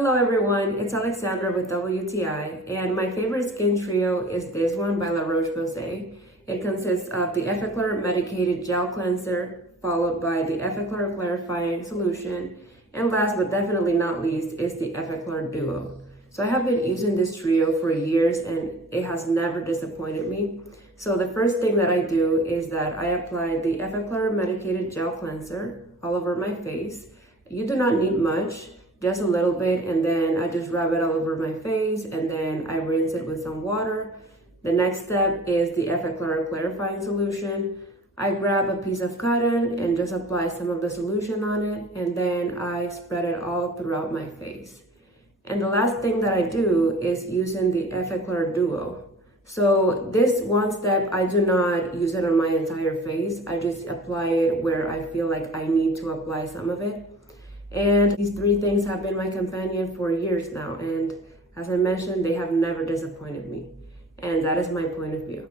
Hello everyone, it's Alexandra with WTI, and my favorite skin trio is this one by La Roche-Posay. It consists of the Effaclar Medicated Gel Cleanser, followed by the Effaclar Clarifying Solution, and last but definitely not least is the Effaclar Duo. So I have been using this trio for years and it has never disappointed me. So the first thing that I do is that I apply the Effaclar Medicated Gel Cleanser all over my face. You do not need much, just a little bit, and then I just rub it all over my face and then I rinse it with some water. The next step is the Effaclar Clarifying Solution. I grab a piece of cotton and just apply some of the solution on it, and then I spread it all throughout my face. And the last thing that I do is using the Effaclar Duo. So this one step, I do not use it on my entire face. I just apply it where I feel like I need to apply some of it. And these three things have been my companion for years now. And as I mentioned, they have never disappointed me. And that is my point of view.